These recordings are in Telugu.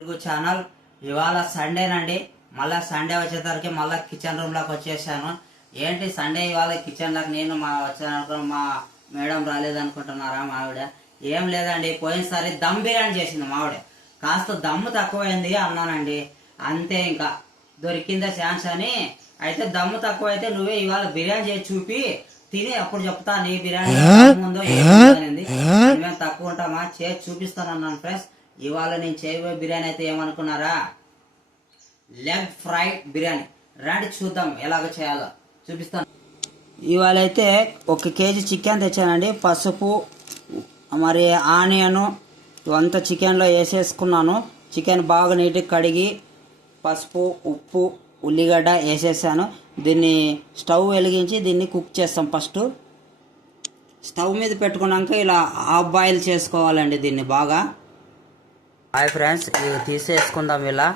తెలుగు ఛానల్. ఇవాళ సండేనండి మళ్ళా సండే వచ్చేసరికి మళ్ళా కిచెన్ రూమ్లోకి వచ్చేసాను. ఏంటి సండే ఇవాళ కిచెన్లోకి నేను మా వచ్చాను మా మేడం రాలేదనుకుంటున్నారా మా ఆవిడ? ఏం లేదండి. పోయినసారి దమ్ బిర్యానీ చేసింది మా ఆవిడ. కాస్త దమ్ము తక్కువైంది అన్నానండి. అంతే ఇంకా. దొరికిందా ఛాన్స్ అని. అయితే దమ్ము తక్కువ అయితే నువ్వే ఇవాళ బిర్యానీ చేసి చూపి. తిని అప్పుడు చెప్తా నీ బిర్యానీ మేము తక్కువ ఉంటామా? చేసి చూపిస్తాను అన్నాను ఫ్రెండ్స్. ఇవాళ నేను చేయబోయే బిర్యానీ అయితే ఏమనుకున్నారా? Leg fry biryani. రండి చూద్దాం ఎలాగ చేయాలో. చూపిస్తాను. ఇవాళ అయితే ఒక కేజీ చికెన్ తెచ్చానండి. పసుపు మరి ఆనియను ఇవంతా చికెన్లో వేసేసుకున్నాను. చికెన్ బాగా నీట్గా కడిగి పసుపు ఉప్పు ఉల్లిగడ్డ వేసేసాను. దీన్ని స్టవ్ వెలిగించి దీన్ని కుక్ చేస్తాం ఫస్ట్. స్టవ్ మీద పెట్టుకున్నాక ఇలా హాఫ్ బాయిల్ చేసుకోవాలండి దీన్ని బాగా. హాయ్ ఫ్రెండ్స్ ఇది తీసేసుకుందాం ఇలా.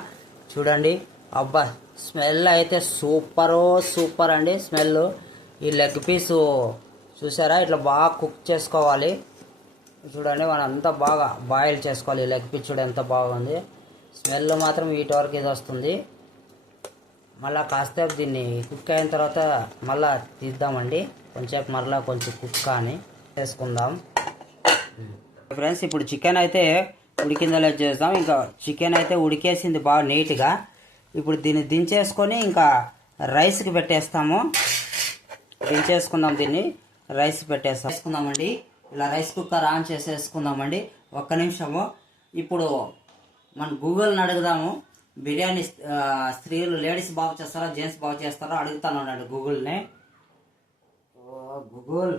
చూడండి. అబ్బా స్మెల్ అయితే సూపర్ సూపర్ అండి స్మెల్. ఈ లెగ్ పీసు చూసారా? ఇట్లా బాగా కుక్ చేసుకోవాలి. చూడండి మనం అంతా బాగా బాయిల్ చేసుకోవాలి. ఈ లెగ్ పీస్ చూడ ఎంత బాగుంది. స్మెల్ మాత్రం వీటి వరకు ఇది వస్తుంది. మళ్ళీ కాసేపు దీన్ని కుక్ అయిన తర్వాత మళ్ళా తీద్దామండి. కొంచెంసేపు మరలా కొంచెం కుక్ అని చేసుకుందాం. ఫ్రెండ్స్ ఇప్పుడు చికెన్ అయితే ఉడికిందలో చేద్దాం ఇంకా చికెన్ అయితే ఉడికేసింది బాగా నీట్గా. ఇప్పుడు దీన్ని దించేసుకొని ఇంకా రైస్కి పెట్టేస్తాము. దించేసుకుందాం దీన్ని. రైస్ పెట్టేస్తాం. వేసుకుందామండి ఇలా రైస్ కుక్కర్ ఆన్ చేసేసుకుందామండి. ఒక్క నిమిషము. ఇప్పుడు మనం గూగుల్ని అడుగుదాము. బిర్యానీ స్త్రీలు లేడీస్ బాగా చేస్తారా జెంట్స్ బాగా చేస్తారా అడుగుతాను అన్నాడు గూగుల్ని. ఓ గూగుల్.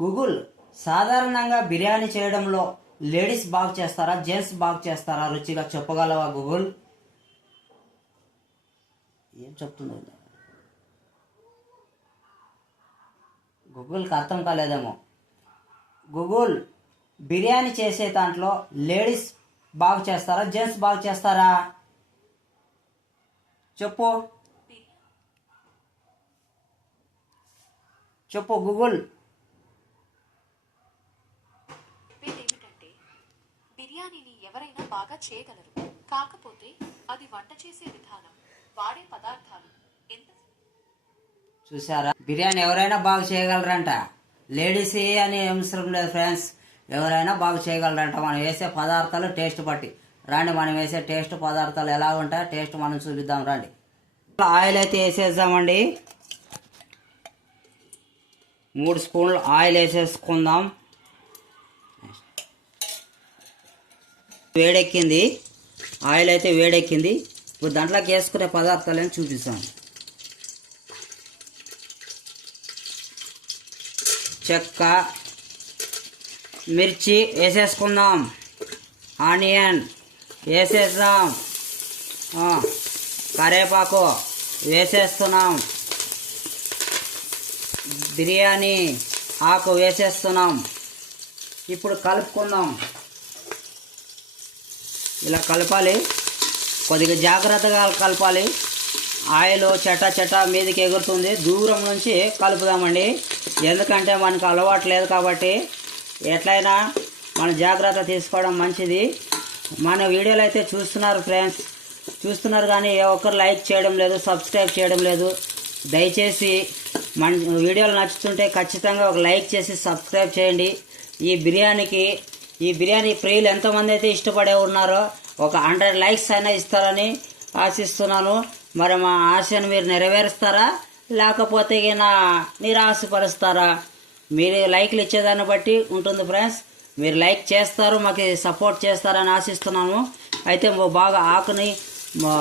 గూగుల్ సాధారణంగా బిర్యానీ చేయడంలో లేడీస్ బాగా చేస్తారా? జెంట్స్ బాగా చేస్తారా? రుచిగా చెప్పగలవా గూగుల్? ఏం చెప్తుంది గూగుల్కి అర్థం కాలేదేమో. గూగుల్ బిర్యానీ చేసే దాంట్లో లేడీస్ బాగా చేస్తారా? జెంట్స్ బాగా చేస్తారా? చెప్పు. చెప్పు గూగుల్. బాగా చేయగలరు. కాకపోతే అది వంట చేసే విధానం వాడే పదార్థాలు ఎంత చూసారా బిర్యానీ ఎవరైనా బాగా చేయగలరంట. లేడీస్ అని అవసరం లేదు ఫ్రెండ్స్. ఎవరైనా బాగా చేయగలరంట. మనం వేసే పదార్థాలు టేస్ట్ బట్టి. రండి మనం వేసే టేస్ట్ పదార్థాలు ఎలా ఉంటాయో టేస్ట్ మనం చూపిద్దాం రండి. ఆయిల్ అయితే వేసేద్దామండి. మూడు స్పూన్లు ఆయిల్ వేసేసుకుందాం. వేడెక్కింది. ఆయిల్ అయితే వేడెక్కింది. ఇప్పుడు దాంట్లోకి వేసుకునే పదార్థాలను చూపిస్తాను. చెక్క మిర్చి వేసేసుకుందాం. ఆనియన్ వేసేద్దాం. కరేపాకు వేసేస్తున్నాం. బిర్యానీ ఆకు వేసేస్తున్నాం. ఇప్పుడు కలుపుకుందాం. ఇలా కలపాలి. కొద్దిగా జాగ్రత్తగా కలపాలి. ఆయిల్ చట చట మీదకి ఎగురుతుంది. దూరం నుంచి కలుపుదామండి. ఎందుకంటే మనకు అలవాటు లేదు కాబట్టి ఎట్లయినా మన జాగ్రత్త తీసుకోవడం మంచిది. మన వీడియోలు అయితే చూస్తున్నారు ఫ్రెండ్స్. చూస్తున్నారు కానీ ఏ ఒక్కరు లైక్ చేయడం లేదు సబ్స్క్రైబ్ చేయడం లేదు. దయచేసి మన వీడియోలు నచ్చుతుంటే ఖచ్చితంగా ఒక లైక్ చేసి సబ్స్క్రైబ్ చేయండి. ఈ బిర్యానీకి ఈ బిర్యానీ ప్రియులు ఎంతమంది అయితే ఇష్టపడే ఉన్నారో ఒక హండ్రెడ్ లైక్స్ అయినా ఇస్తారని ఆశిస్తున్నాను. మరి మా ఆశను మీరు నెరవేరుస్తారా? లేకపోతే నా నిరాశపరుస్తారా? మీరు లైక్లు ఇచ్చేదాన్ని బట్టి ఉంటుంది ఫ్రెండ్స్. మీరు లైక్ చేస్తారు మాకు సపోర్ట్ చేస్తారని ఆశిస్తున్నాను. అయితే బాగా ఆకుని మా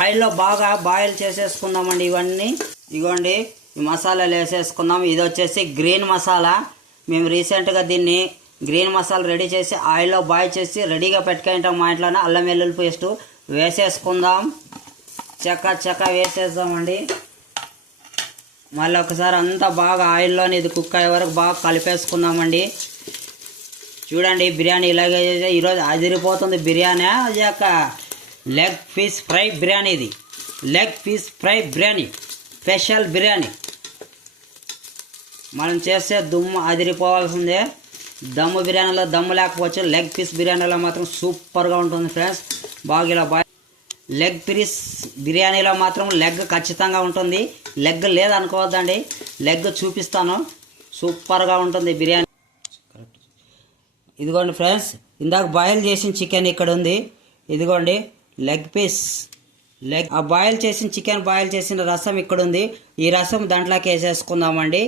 ఆయిల్లో బాగా బాయిల్ చేసేసుకుందామండి ఇవన్నీ. ఇగోండి ఈ మసాలాలు వేసేసుకుందాం. ఇది వచ్చేసి గ్రీన్ మసాలా. మేము రీసెంట్గా దీన్ని గ్రీన్ మసాలా రెడీ చేసి ఆయిల్లో బాయిల్ చేసి రెడీగా పెట్టుకుంటాం మా ఇంట్లోనే అల్లం వెల్లుల్లి పేస్ట్ వేసేసుకుందాం. చెక్క చెక్క వేసేద్దామండి. మళ్ళీ ఒకసారి అంతా బాగా ఆయిల్లోని ఇది కుక్ అయ్యే వరకు బాగా కలిపేసుకుందామండి. చూడండి బిర్యానీ ఇలాగే ఈరోజు అదిరిపోతుంది బిర్యానీ. అది యొక్క లెగ్ పీస్ ఫ్రై బిర్యానీ ఇది. Leg piece fry biryani. Special biryani. మనం చేస్తే దుమ్ము అదిరిపోవాల్సిందే. దమ్ము బిర్యానీలో దమ్ము లేకపోవచ్చు లెగ్ పీస్ బిర్యానీలో మాత్రం సూపర్గా ఉంటుంది ఫ్రెండ్స్. బాగా ఇలా బాగా లెగ్ పీస్ బిర్యానీలో మాత్రం లెగ్ ఖచ్చితంగా ఉంటుంది. లెగ్ లేదనుకోవద్దండి లెగ్ చూపిస్తాను. సూపర్గా ఉంటుంది బిర్యానీ. ఇదిగోండి ఫ్రెండ్స్ ఇందాక బాయిల్ చేసిన చికెన్ ఇక్కడ ఉంది. ఇదిగోండి లెగ్ పీస్ లెగ్ ఆ బాయిల్ చేసిన చికెన్ బాయిల్ చేసిన రసం ఇక్కడ ఉంది. ఈ రసం దాంట్లోకి వేసేసుకుందామండి.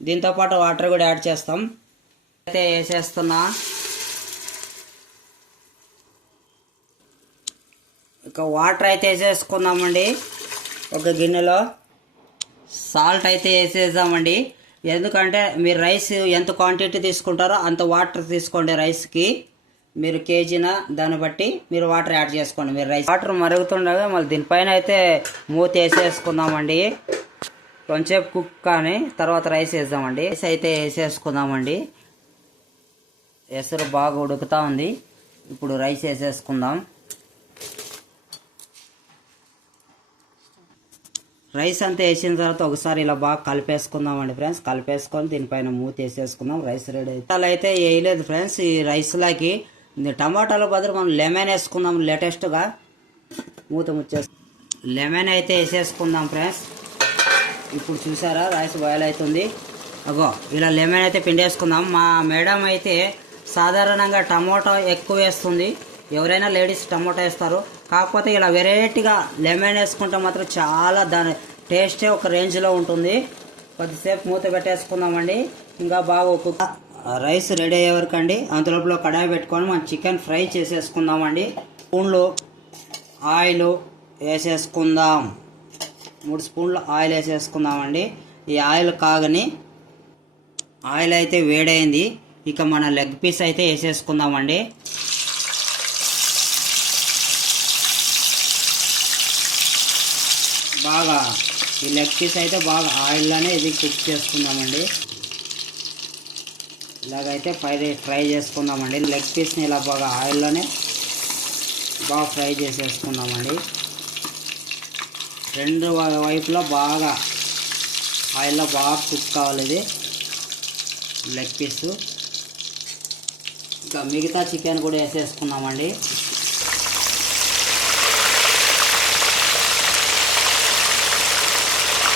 దీంతో పాటు వాటర్ కూడా యాడ్ చేస్తాం. అయితే వేసేస్తున్నా ఇక వాటర్ అయితే వేసేసుకుందామండి. ఒక గిన్నెలో సాల్ట్ అయితే వేసేద్దామండి. ఎందుకంటే మీరు రైస్ ఎంత క్వాంటిటీ తీసుకుంటారో అంత వాటర్ తీసుకోండి రైస్కి. మీరు కేజీన దాన్ని బట్టి మీరు వాటర్ యాడ్ చేసుకోండి. మీరు రైస్ వాటర్ మరుగుతుండగా మళ్ళీ దీనిపైన అయితే మూత వేసేసుకుందామండి. కొంచెంసేపు కుక్ కానీ తర్వాత రైస్ వేద్దామండి. రైస్ అయితే వేసేసుకుందామండి. ఎసరు బాగా ఉడుకుతా ఉంది. ఇప్పుడు రైస్ వేసేసుకుందాం. రైస్ అంతా వేసిన తర్వాత ఒకసారి ఇలా బాగా కలిపేసుకుందామండి ఫ్రెండ్స్. కలిపేసుకొని దీనిపైన మూత వేసేసుకుందాం. రైస్ రెడీ అయితే. అలా అయితే వేయలేదు ఫ్రెండ్స్. ఈ రైస్లోకి టమాటాల బదులు మనం లెమన్ వేసుకుందాం లేటెస్ట్గా మూత ముచ్చేసి లెమన్ అయితే వేసేసుకుందాం ఫ్రెండ్స్. ఇప్పుడు చూసారా రైస్ బాయిల్ అవుతుంది. అగో ఇలా లెమన్ అయితే పిండేసుకుందాం. మా మేడం అయితే సాధారణంగా టమోటా ఎక్కువ వేస్తుంది. ఎవరైనా లేడీస్ టమోటా వేస్తారు. కాకపోతే ఇలా వెరైటీగా లెమన్ వేసుకుంటే మాత్రం చాలా దాని టేస్టే ఒక రేంజ్లో ఉంటుంది. కొద్దిసేపు మూత పెట్టేసుకుందామండి. ఇంకా బాగా ఒక్కొక్క రైస్ రెడీ అయ్యే వరకు అండి. అందులోపల కడాయి పెట్టుకొని మనం చికెన్ ఫ్రై చేసేసుకుందామండి. స్పూన్లు ఆయిల్ వేసేసుకుందాం. మూడు స్పూన్లు ఆయిల్ వేసేసుకుందామండి. ఈ ఆయిల్ కాగని ఆయిల్ అయితే వేడైంది. ఇక మన లెగ్ పీస్ అయితే వేసేసుకుందామండి. బాగా ఈ లెగ్ పీస్ అయితే బాగా ఆయిల్లోనే ఇది కుక్ చేసుకుందామండి. ఇలాగైతే ఫ్రై ఫ్రై చేసుకుందామండి. లెగ్ పీస్ని ఇలా బాగా ఆయిల్లోనే బాగా ఫ్రై చేసేసుకుందామండి. రెండు వైపులో బాగా ఆయిల్లో బాగా కుక్ కావాలి ఇది. లెగ్ పీస్ ఇంకా మిగతా చికెన్ కూడా వేసేసుకున్నామండి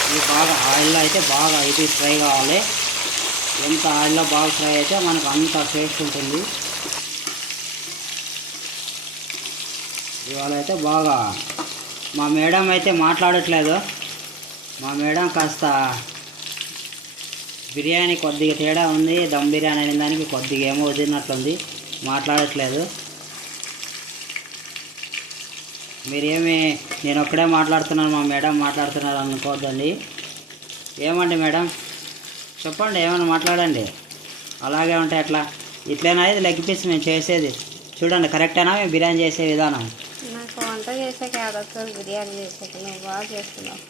ఇది బాగా ఆయిల్లో అయితే బాగా ఇది ఫ్రై కావాలి. ఎంత ఆయిల్లో బాగా ఫ్రై అయితే మనకు అంత టేస్ట్ ఉంటుంది. ఇవాళ అయితే బాగా మా మేడం అయితే మాట్లాడట్లేదు. మా మేడం కాస్త బిర్యానీ కొద్దిగా తేడా ఉంది. దమ్ బిర్యానీ అనే దానికి కొద్దిగా ఏమో వదిలినట్లుంది. మాట్లాడట్లేదు. మీరేమి నేను ఒక్కడే మాట్లాడుతున్నాను మా మేడం మాట్లాడుతున్నారు అనుకోవద్దండి ఏమండి మేడం? చెప్పండి ఏమైనా మాట్లాడండి. అలాగే ఉంటే ఎట్లా? ఇట్లైనా? ఇది లెగ్ పీస్ మేము చేసేది. చూడండి కరెక్టేనా? మేము బిర్యానీ చేసే విధానం. నాకు వంట చేసాక బిర్యానీ చేసాక నువ్వు బాగా చేస్తున్నావు.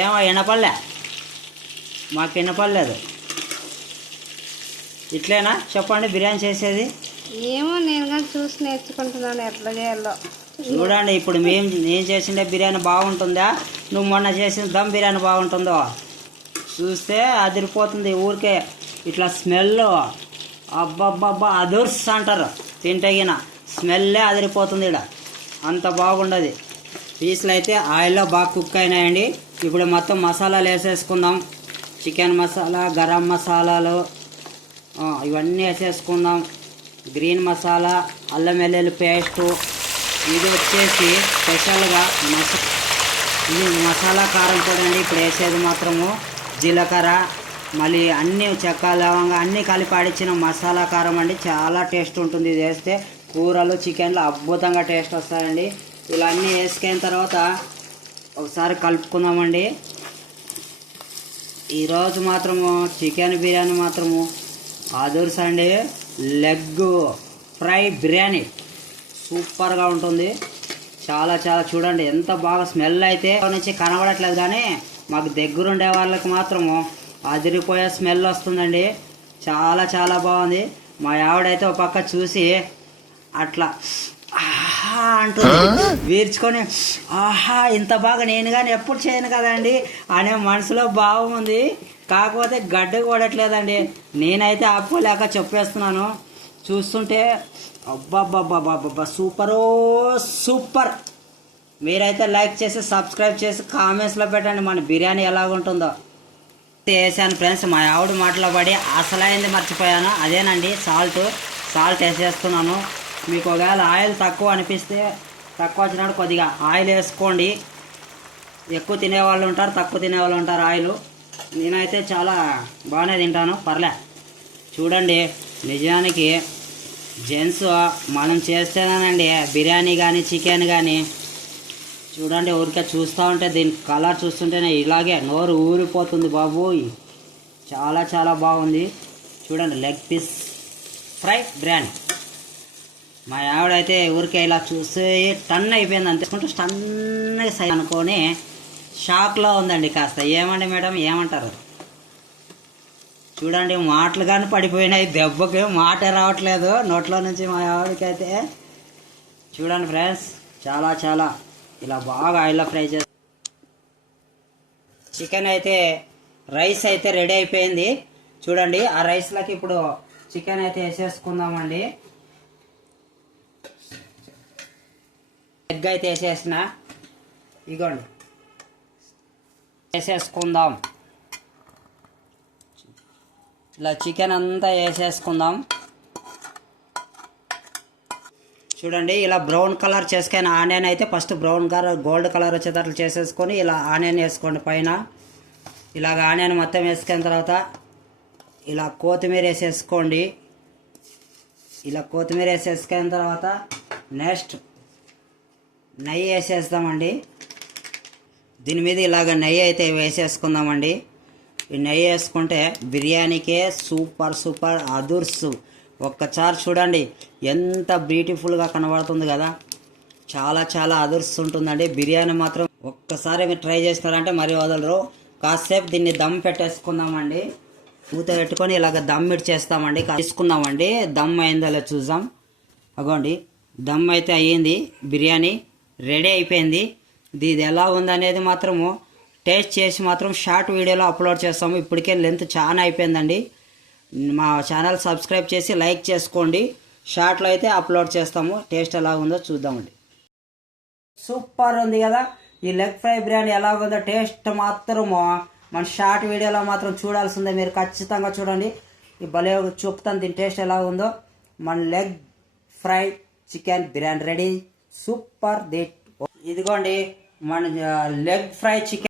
ఏమో వినపడలే మాకు వినపడలేదు. ఇట్లేనా? చెప్పండి బిర్యానీ చేసేది? ఏమో నేను కానీ చూసి నేర్చుకుంటున్నాను ఎట్లా చేయాలో. చూడండి ఇప్పుడు మేము నేను చేసిన బిర్యానీ బాగుంటుందా? నువ్వు మొన్న చేసిన దమ్ బిర్యానీ బాగుంటుందో? చూస్తే అదిరిపోతుంది ఊరికే. ఇట్లా స్మెల్ అబ్బబ్బబ్బా అదుర్స్ అంటారు. తింటగిన స్మెల్లే అదిరిపోతుంది ఇక్కడ అంత బాగుండదు. పీసులు అయితే ఆయిల్లో బాగా కుక్ అయినాయండి. ఇప్పుడు మొత్తం మసాలాలు వేసేసుకుందాం. చికెన్ మసాలా గరం మసాలాలు ఇవన్నీ వేసేసుకుందాం. గ్రీన్ మసాలా అల్లం వెల్లుల్లి పేస్టు. ఇది వచ్చేసి స్పెషల్గా మస ఇది మసాలా కారం పొడి అండి ఇప్పుడు వేసేది మాత్రము జీలకర్ర. మళ్ళీ అన్ని చెక్క లవంగా అన్నీ కలిపి ఆడించిన మసాలా కారం అండి. చాలా టేస్ట్ ఉంటుంది. ఇది వేస్తే కూరలు చికెన్లు అద్భుతంగా టేస్ట్ వస్తాయండి. ఇలా అన్నీ వేసుకున్న తర్వాత ఒకసారి కలుపుకుందామండి. ఈరోజు మాత్రము చికెన్ బిర్యానీ మాత్రము. అదుర్స్ అండి లెగ్ ఫ్రై బిర్యానీ. సూపర్గా ఉంటుంది. చాలా చాలా చూడండి. ఎంత బాగా స్మెల్ అయితే నుంచి కనబడట్లేదు కానీ మాకు దగ్గరుండే వాళ్ళకి మాత్రము అదిరిపోయే స్మెల్ వస్తుందండి. చాలా చాలా బాగుంది. మా ఆవిడైతే ఒక పక్క చూసి అట్లా ఆహా అంటుంది. వీర్చుకొని ఆహా ఇంత బాగా నేను కానీ ఎప్పుడు చేయను కదండి? అనే మనసులో భావం ఉంది. కాకపోతే గడ్డ కూడట్లేదండి. నేనైతే ఆపుకోలేక చెప్పేస్తున్నాను. చూస్తుంటే అబ్బాబ్బాబ్బాబ్బా సూపరో సూపర్. మీరైతే లైక్ చేసి సబ్స్క్రైబ్ చేసి కామెంట్స్లో పెట్టండి మన బిర్యానీ ఎలాగుంటుందో. వేసాను ఫ్రెండ్స్ మా ఆవిడ మాటలో పడి అసలైంది మర్చిపోయాను. అదేనండి సాల్ట్. సాల్ట్ వేసేస్తున్నాను. మీకు ఒకవేళ ఆయిల్ తక్కువ అనిపిస్తే తక్కువ వచ్చినప్పుడు కొద్దిగా ఆయిల్ వేసుకోండి. ఎక్కువ తినేవాళ్ళు ఉంటారు తక్కువ తినేవాళ్ళు ఉంటారు ఆయిల్. నేనైతే చాలా బాగానే తింటాను పర్లే. చూడండి నిజానికి జెంట్స్ మనం చేస్తేనేనండి బిర్యానీ కానీ చికెన్ కానీ చూడండి ఊరికే చూస్తూ ఉంటే దీని కలర్ చూస్తుంటేనే ఇలాగే నోరు ఊరిపోతుంది బాబు చాలా చాలా బాగుంది. చూడండి లెగ్ పీస్ ఫ్రై బ్రాండ్ మా ఆవిడైతే ఊరికే ఇలా చూసి టన్ అయిపోయింది అంతేసుకుంటే టన్ సై అనుకొని షాక్లో ఉందండి కాస్త. ఏమండి మేడం? ఏమంటారు? చూడండి మాటలు కానీ పడిపోయినాయి. దెబ్బకి మాట రావట్లేదు. నోట్లో నుంచి మా ఆవిడకైతే. చూడండి ఫ్రెండ్స్ చాలా చాలా. ఇలా బాగా ఆయిల్లో ఫ్రై చేసి చికెన్ అయితే రైస్ అయితే రెడీ అయిపోయింది. చూడండి ఆ రైస్లోకి ఇప్పుడు చికెన్ అయితే వేసేసుకుందామండి. ఎగ్ అయితే వేసేసిన ఇగోండి. వేసేసుకుందాం. ఇలా చికెన్ అంతా వేసేసుకుందాం. చూడండి ఇలా బ్రౌన్ కలర్ చేసుకొని ఆనియన్ అయితే first brown colour gold colour వచ్చేటట్లు చేసేసుకొని ఇలా ఆనియన్ వేసుకోండి పైన. ఇలాగ ఆనియన్ మొత్తం వేసుకున్న తర్వాత ఇలా కొత్తిమీర వేసేసుకోండి. ఇలా కొత్తిమీర వేసేసుకున్న తర్వాత నెక్స్ట్ నెయ్యి వేసేస్తామండి. దీని మీద ఇలాగ నెయ్యి అయితే వేసేసుకుందామండి. ఈ నెయ్యి వేసుకుంటే బిర్యానీకే సూపర్ సూపర్ అదుర్స్. ఒక్కసారి చూడండి ఎంత బ్యూటిఫుల్గా కనబడుతుంది కదా. చాలా చాలా అదుర్స్ ఉంటుందండి. బిర్యానీ మాత్రం ఒక్కసారి మీరు ట్రై చేస్తారంటే మరి వదలరు. కాసేపు దీన్ని దమ్ పెట్టేసుకుందామండి. పూత పెట్టుకొని ఇలాగ దమ్ చేస్తామండి. తీసుకుందామండి. దమ్ అయిందో చూద్దాం. అగోండి దమ్ అయితే అయ్యింది. బిర్యానీ రెడీ అయిపోయింది. ఇది ఎలా ఉందనేది మాత్రము టేస్ట్ చేసి మాత్రం షార్ట్ వీడియోలో అప్లోడ్ చేస్తాము. ఇప్పటికే లెంత్ చాలా అయిపోయిందండి. మా ఛానల్ సబ్స్క్రైబ్ చేసి లైక్ చేసుకోండి. షార్ట్లో అయితే అప్లోడ్ చేస్తాము. టేస్ట్ ఎలా ఉందో చూద్దామండి. సూపర్ ఉంది కదా. ఈ లెగ్ ఫ్రై బిర్యానీ ఎలా ఉందో టేస్ట్ మాత్రము మన షార్ట్ వీడియోలో మాత్రం చూడాల్సిందే. మీరు ఖచ్చితంగా చూడండి. ఈ భలే చూపుతాను. దీని టేస్ట్ ఎలా ఉందో. మన leg fry chicken biryani ready. Super దిట్ ఇదిగోండి మన లెగ్ ఫ్రై చికెన్